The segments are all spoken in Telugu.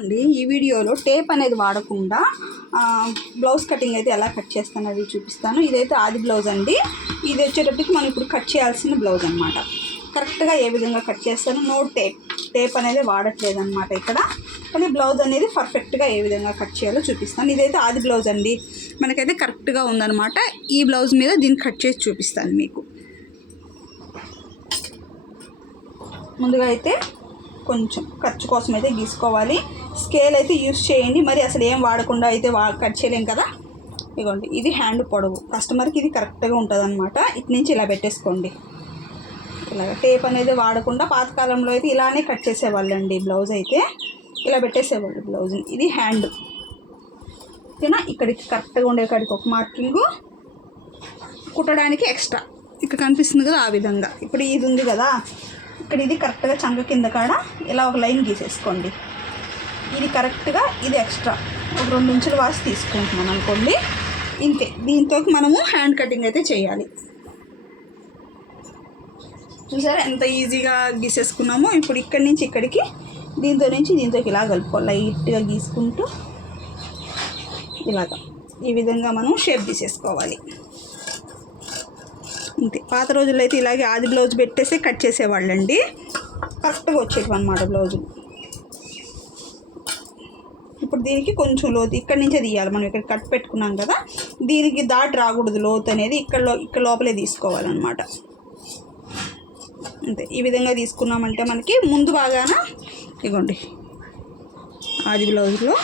అండి ఈ వీడియోలో టేప్ అనేది వాడకుండా బ్లౌజ్ కటింగ్ అయితే ఎలా కట్ చేస్తాను అది చూపిస్తాను. ఇదైతే ఆది బ్లౌజ్ అండి. ఇది వచ్చేటప్పటికి మనం ఇప్పుడు కట్ చేయాల్సిన బ్లౌజ్ అనమాట. కరెక్ట్గా ఏ విధంగా కట్ చేస్తాను, నో టేప్ అనేది వాడట్లేదు అనమాట ఇక్కడ. కానీ బ్లౌజ్ అనేది పర్ఫెక్ట్గా ఏ విధంగా కట్ చేయాలో చూపిస్తాను. ఇదైతే ఆది బ్లౌజ్ అండి, మనకైతే కరెక్ట్గా ఉందన్నమాట. ఈ బ్లౌజ్ మీద దీన్ని కట్ చేసి చూపిస్తాను మీకు. ముందుగా అయితే కొంచెం ఖర్చు కోసం అయితే గీసుకోవాలి. స్కేల్ అయితే యూస్ చేయండి, మరి అసలు ఏం వాడకుండా అయితే కట్ చేయలేం కదా. ఇదిగోండి, ఇది హ్యాండ్ పొడవు, కస్టమర్కి ఇది కరెక్ట్గా ఉంటుంది అనమాట. ఇటు నుంచి ఇలా పెట్టేసుకోండి. ఇలాగ టేప్ అనేది వాడకుండా పాతకాలంలో అయితే ఇలానే కట్ చేసేవాళ్ళండి. బ్లౌజ్ అయితే ఇలా పెట్టేసేవాళ్ళు బ్లౌజ్ని. ఇది హ్యాండ్ ఓకేనా. ఇక్కడికి కరెక్ట్గా ఉండే కాడికి ఒక మార్కింగు, కుట్టడానికి ఎక్స్ట్రా ఇక్కడ కనిపిస్తుంది కదా ఆ విధంగా. ఇప్పుడు ఇది ఉంది కదా, ఇక్కడ ఇది కరెక్ట్గా చంక కింద కాడ ఇలా ఒక లైన్ గీసేసుకోండి. ఇది కరెక్ట్గా, ఇది ఎక్స్ట్రా ఒక 2 ఇంచులు వాసి తీసుకుంటున్నాం అనుకోండి. ఇంతే, దీంతో మనము హ్యాండ్ కటింగ్ అయితే చేయాలి. చూసారా ఎంత ఈజీగా గీసేసుకున్నామో. ఇప్పుడు ఇక్కడి నుంచి ఇక్కడికి, దీంతో నుంచి దీంతోకి ఇలా కలుపుకోవాలి. లైట్గా గీసుకుంటూ ఇలాగా ఈ విధంగా మనం షేప్ తీసేసుకోవాలి. అంతే. పాత రోజుల్లో అయితే ఇలాగే ఆది బ్లౌజ్ పెట్టేసి కట్ చేసేవాళ్ళండి. కరెక్ట్గా వచ్చేటివి అనమాట బ్లౌజు. ఇప్పుడు దీనికి కొంచెం లోతు ఇక్కడి నుంచే తీయాలి. మనం ఇక్కడ కట్ పెట్టుకున్నాం కదా, దీనికి దాటి రాకూడదు. లోతు అనేది ఇక్కడ లోపలే తీసుకోవాలన్నమాట. అంతే. ఈ విధంగా తీసుకున్నామంటే మనకి ముందు బాగాన, ఇగోండి ఆది బ్లౌజ్లో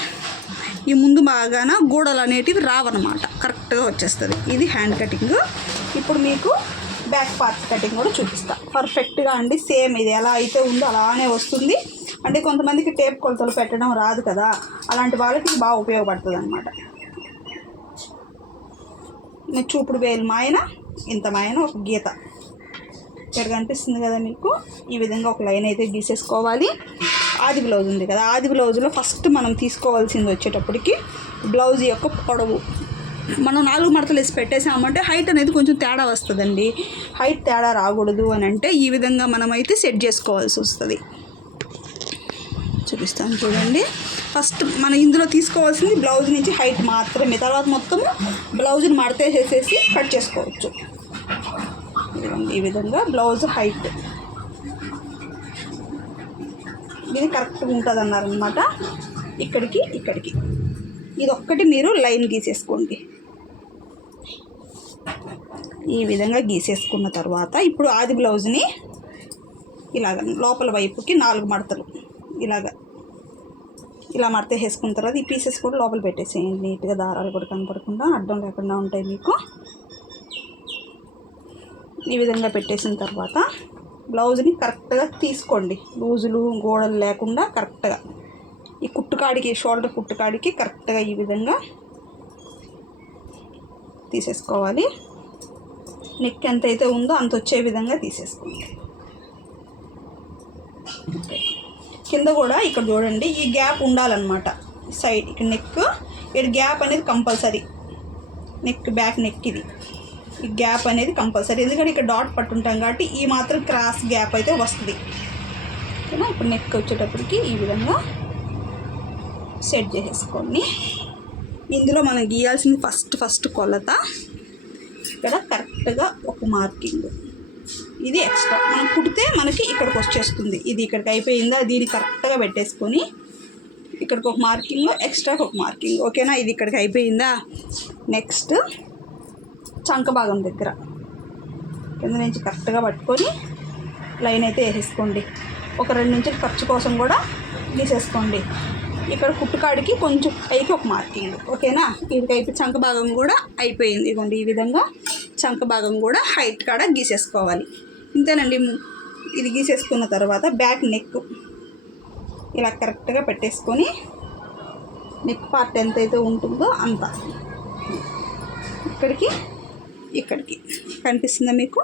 ఈ ముందు బాగాన గోడలు అనేటివి రావన్నమాట. కరెక్ట్గా వచ్చేస్తుంది. ఇది హ్యాండ్ కటింగ్. ఇప్పుడు మీకు బ్యాక్ పార్ట్ కటింగ్ కూడా చూపిస్తా పర్ఫెక్ట్గా అండి. సేమ్ ఇది ఎలా అయితే ఉందో అలానే వస్తుంది. అంటే కొంతమందికి టేప్ కొలతలు పెట్టడం రాదు కదా, అలాంటి వాళ్ళకి ఇది బాగా ఉపయోగపడుతుంది అనమాట. చూపుడు వేలు మాయన, ఇంత మాయన ఒక గీత ఇక్కడ కనిపిస్తుంది కదా మీకు. ఈ విధంగా ఒక లైన్ అయితే గీసేసుకోవాలి. ఆది బ్లౌజ్ ఉంది కదా, ఆది బ్లౌజ్లో ఫస్ట్ మనం తీసుకోవాల్సింది వచ్చేటప్పటికి బ్లౌజ్ యొక్క పొడవు. మనం 4 మడతలు వేసి పెట్టేసామంటే హైట్ అనేది కొంచెం తేడా వస్తుందండి. హైట్ తేడా రాకూడదు అని అంటే ఈ విధంగా మనమైతే సెట్ చేసుకోవాల్సి వస్తుంది. చూపిస్తాను చూడండి. ఫస్ట్ మనం ఇందులో తీసుకోవాల్సింది బ్లౌజ్ నుంచి హైట్ మాత్రమే. తర్వాత మొత్తము బ్లౌజ్ని మడతేసేసి కట్ చేసుకోవచ్చు. ఈ విధంగా బ్లౌజ్ హైట్ ఇది కరెక్ట్గా ఉంటుంది అన్నారనమాట. ఇక్కడికి ఇది ఒక్కటి మీరు లైన్ గీసేసుకోండి. ఈ విధంగా గీసేసుకున్న తర్వాత ఇప్పుడు ఆది బ్లౌజ్ని ఇలాగ లోపల వైపుకి 4 మడతలు ఇలా మడత వేసుకున్న తర్వాత ఈ పీసెస్ కూడా లోపల పెట్టేసేయండి. నీట్గా దారాలు కూడా కనపడకుండా, అడ్డం లేకుండా ఉంటాయి మీకు. ఈ విధంగా పెట్టేసిన తర్వాత బ్లౌజ్ని కరెక్ట్గా తీసుకోండి. లూజులు గోడలు లేకుండా కరెక్ట్గా ఈ కుట్టుకాడికి, షోల్డర్ కుట్టుకాడికి కరెక్ట్గా ఈ విధంగా తీసేసుకోవాలి. నెక్ ఎంత అయితే ఉందో అంత వచ్చే విధంగా తీసేసుకోండి. కింద కూడా ఇక్కడ చూడండి, ఈ గ్యాప్ ఉండాలన్నమాట. సైడ్ ఇక్కడ నెక్, ఇక్కడ గ్యాప్ అనేది కంపల్సరీ. నెక్ బ్యాక్ నెక్ ఇది ఈ గ్యాప్ అనేది కంపల్సరీ, ఎందుకంటే ఇక్కడ డాట్ పట్టుంటాం కాబట్టి ఈ మాత్రం క్రాస్ గ్యాప్ అయితే వస్తుంది. ఓకేనా. ఇప్పుడు నెక్ వచ్చేటప్పటికి ఈ విధంగా సెట్ చేసేసుకోండి. ఇందులో మనం గీయాల్సింది ఫస్ట్ కొలత. ఇక్కడ కరెక్ట్గా ఒక మార్కింగ్, ఇది ఎక్స్ట్రా మనం కుడితే మనకి ఇక్కడికి వచ్చేస్తుంది. ఇది ఇక్కడికి అయిపోయిందా, దీన్ని కరెక్ట్గా పెట్టేసుకొని ఇక్కడికి ఒక మార్కింగ్, ఎక్స్ట్రాకి ఒక మార్కింగ్. ఓకేనా. ఇది ఇక్కడికి అయిపోయిందా. నెక్స్ట్ చంక భాగం దగ్గర కింద నుంచి కరెక్ట్గా పట్టుకొని లైన్ అయితే వేసేసుకోండి. ఒక 2 ఇంచుల ఖర్చు కోసం కూడా గీసేసుకోండి. ఇక్కడ కుట్టుకాడికి కొంచెం పైకి ఒక మార్కింగ్. ఓకేనా. ఇది అయిపోయి చంక భాగం కూడా అయిపోయింది. ఇదిగోండి ఈ విధంగా చంక భాగం కూడా హైట్ కాడ గీసేసుకోవాలి. ఇంతేనండి. ఇది గీసేసుకున్న తర్వాత బ్యాక్ నెక్ ఇలా కరెక్ట్గా పెట్టేసుకొని నెక్ పార్ట్ ఎంతైతే ఉంటుందో అంత ఇక్కడికి కనిపిస్తుందా మీకు,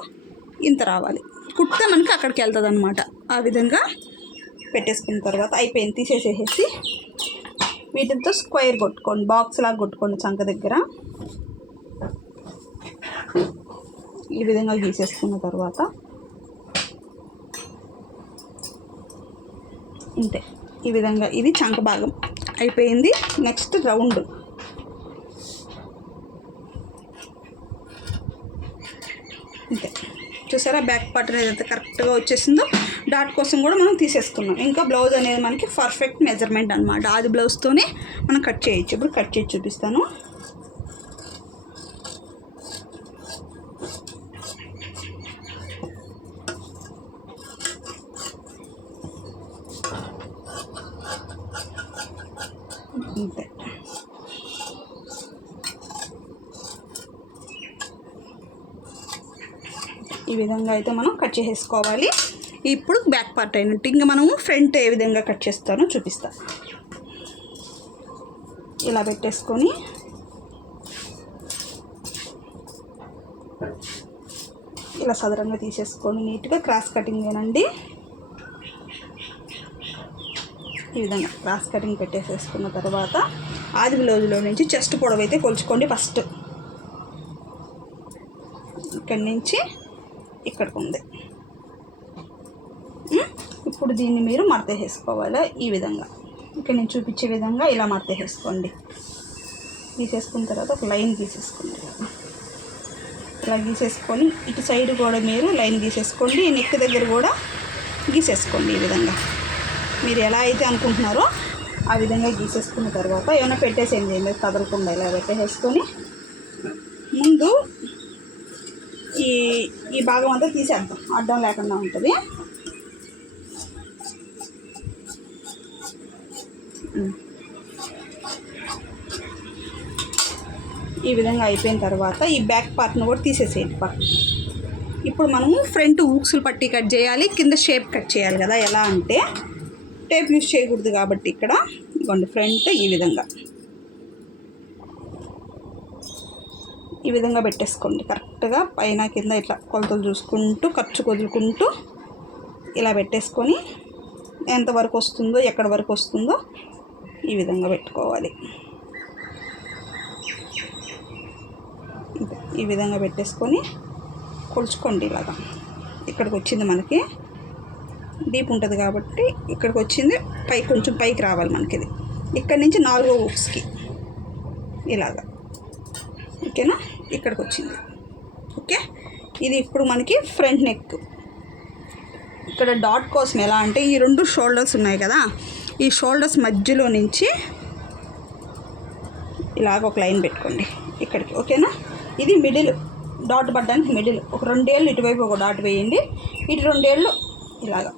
ఇంత రావాలి. కుట్టే మనకి అక్కడికి వెళ్తుంది అనమాట. ఆ విధంగా పెట్టేసుకున్న తర్వాత అయిపోయింది. తీసేసేసి వీటితో స్క్వేర్ కొట్టుకోండి, బాక్స్ లాగా కొట్టుకోండి. చంక దగ్గర ఈ విధంగా గీసేసుకున్న తర్వాత ఇంతే. ఈ విధంగా ఇది చంక భాగం అయిపోయింది. Next round. అంతే, చూసారా బ్యాక్ పార్ట్ అనేది ఎంత కరెక్ట్గా వచ్చేసిందో. డాట్ కోసం కూడా మనం తీసేసుకున్నాం. ఇంకా బ్లౌజ్ అనేది మనకి పర్ఫెక్ట్ మెజర్మెంట్ అనమాట. అది బ్లౌజ్తోనే మనం కట్ చేయొచ్చు. ఇప్పుడు కట్ చేసి చూపిస్తాను. అంతే, ఈ విధంగా అయితే మనం కట్ చేసేసుకోవాలి. ఇప్పుడు బ్యాక్ పార్ట్ అయినట్టు ఇంకా మనము ఫ్రంట్ ఏ విధంగా కట్ చేస్తానో చూపిస్తా. ఇలా పెట్టేసుకొని ఇలా సదరంగా తీసేసుకొని నీట్గా క్రాస్ కటింగ్ ఏనండి. ఈ విధంగా క్రాస్ కటింగ్ పెట్టేసేసుకున్న తర్వాత ఆది బ్లౌజ్లో నుంచి చెస్ట్ పొడవు అయితే కొలుచుకోండి. ఫస్ట్ ఇక్కడి నుంచి ఇక్కడికి ఉంది. ఇప్పుడు దీన్ని మీరు మడత వేసుకోవాలి. ఈ విధంగా ఇక్కడ నేను చూపించే విధంగా ఇలా మడత వేసుకోండి. గీసేసుకున్న తర్వాత ఒక లైన్ గీసేసుకోండి. ఇలా గీసేసుకొని ఇటు సైడ్ కూడా మీరు లైన్ గీసేసుకోండి. నెక్ దగ్గర కూడా గీసేసుకోండి. ఈ విధంగా మీరు ఎలా అయితే అనుకుంటున్నారో ఆ విధంగా గీసేసుకున్న తర్వాత ఏమైనా పెట్టేసేయండి, ఏమి కదలకుండా ఇలా పెట్టేసుకొని ముందు ఈ భాగం అంతా తీసేద్దాం, అడ్డం లేకుండా ఉంటుంది. ఈ విధంగా అయిపోయిన తర్వాత ఈ బ్యాక్ పార్ట్ను కూడా తీసేసేయండి పక్కన. ఇప్పుడు మనము ఫ్రంట్ ఊక్సులు పట్టి కట్ చేయాలి, కింద షేప్ కట్ చేయాలి కదా. ఎలా అంటే టేప్ యూజ్ చేయకూడదు కాబట్టి ఇక్కడ ఇవ్వండి ఫ్రంట్ ఈ విధంగా పెట్టేసుకోండి. కరెక్ట్గా పైన కింద ఇట్లా కొలతలు చూసుకుంటూ ఖర్చు వదులుకుంటూ ఇలా పెట్టేసుకొని ఎంతవరకు వస్తుందో ఎక్కడ వరకు వస్తుందో ఈ విధంగా పెట్టుకోవాలి. ఈ విధంగా పెట్టేసుకొని కొలుచుకోండి. ఇలాగా ఇక్కడికి వచ్చింది మనకి డీప్ ఉంటుంది కాబట్టి ఇక్కడికి వచ్చింది కొంచెం పైకి రావాలి మనకి. ఇది ఇక్కడి నుంచి 4వ ఊక్స్కి ఇలాగా, ఓకేనా, ఇక్కడికి వచ్చింది. ఓకే, ఇది ఇప్పుడు మనకి ఫ్రంట్ నెక్. ఇక్కడ డాట్ కోసం ఎలా అంటే ఈ 2 షోల్డర్స్ ఉన్నాయి కదా, ఈ షోల్డర్స్ మధ్యలో నుంచి ఇలాగ ఒక లైన్ పెట్టుకోండి ఇక్కడికి. ఓకేనా, ఇది మిడిల్ డాట్ పడ్డానికి మిడిల్. ఒక 2 ఏళ్ళు ఇటువైపు ఒక డాట్ వేయండి, ఇటు 2 ఏళ్ళు ఇలాగా.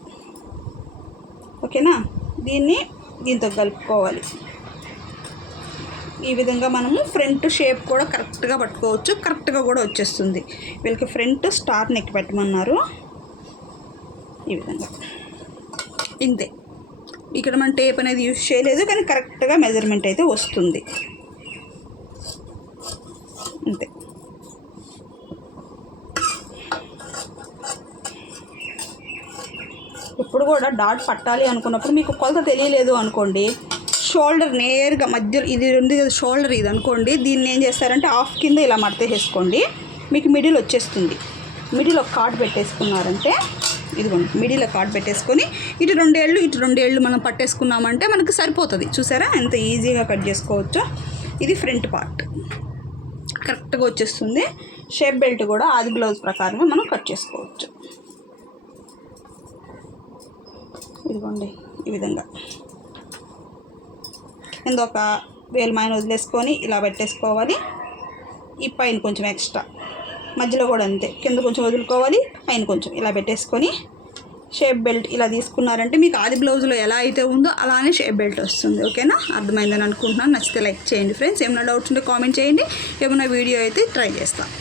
ఓకేనా, దీంతో కలుపుకోవాలి. ఈ విధంగా మనము ఫ్రంట్ షేప్ కూడా కరెక్ట్గా పట్టుకోవచ్చు, కరెక్ట్గా కూడా వచ్చేస్తుంది. వీళ్ళకి ఫ్రంట్ స్టార్ నెక్ పెట్టమన్నారు. ఈ విధంగా ఇంతే. ఇక్కడ మనం టేప్ అనేది యూజ్ చేయలేదు కానీ కరెక్ట్గా మెజర్మెంట్ అయితే వస్తుంది. అంతే. ఇప్పుడు కూడా డాట్ పట్టాలి అనుకున్నప్పుడు మీకు కొలత తెలియలేదు అనుకోండి, షోల్డర్ నేరుగా మధ్యలో ఇది ఉంది కదా షోల్డర్, ఇది అనుకోండి. దీన్ని ఏం చేస్తారంటే హాఫ్ కింద ఇలా మడత చేసుకోండి, మీకు మిడిల్ వచ్చేస్తుంది. మిడిల్ ఒక కార్డ్ పెట్టేసుకున్నారంటే ఇదిగోండి, మిడిల్ కార్డ్ పెట్టేసుకొని ఇటు 2 ఏళ్ళు ఇటు 2 ఏళ్ళు మనం పట్టేసుకున్నామంటే మనకు సరిపోతుంది. చూసారా ఎంత ఈజీగా కట్ చేసుకోవచ్చో. ఇది ఫ్రంట్ పార్ట్ కరెక్ట్గా వచ్చేస్తుంది. షేప్ బెల్ట్ కూడా ఆది బ్లౌజ్ ప్రకారమే మనం కట్ చేసుకోవచ్చు. ఇదిగోండి ఈ విధంగా కింద ఒక వేలుమాయన వదిలేసుకొని ఇలా పెట్టేసుకోవాలి. ఈ పైన కొంచెం ఎక్స్ట్రా, మధ్యలో కూడా అంతే, కింద కొంచెం వదులుకోవాలి, పైన కొంచెం ఇలా పెట్టేసుకొని షేప్ బెల్ట్ ఇలా తీసుకున్నారంటే మీకు ఆది బ్లౌజ్లో ఎలా అయితే ఉందో అలానే షేప్ బెల్ట్ వస్తుంది. ఓకేనా, అర్థమైందని అనుకుంటున్నాను. నచ్చితే లైక్ చేయండి ఫ్రెండ్స్. ఏమైనా డౌట్స్ ఉంటే కామెంట్ చేయండి. ఏమైనా వీడియో అయితే ట్రై చేస్తాను.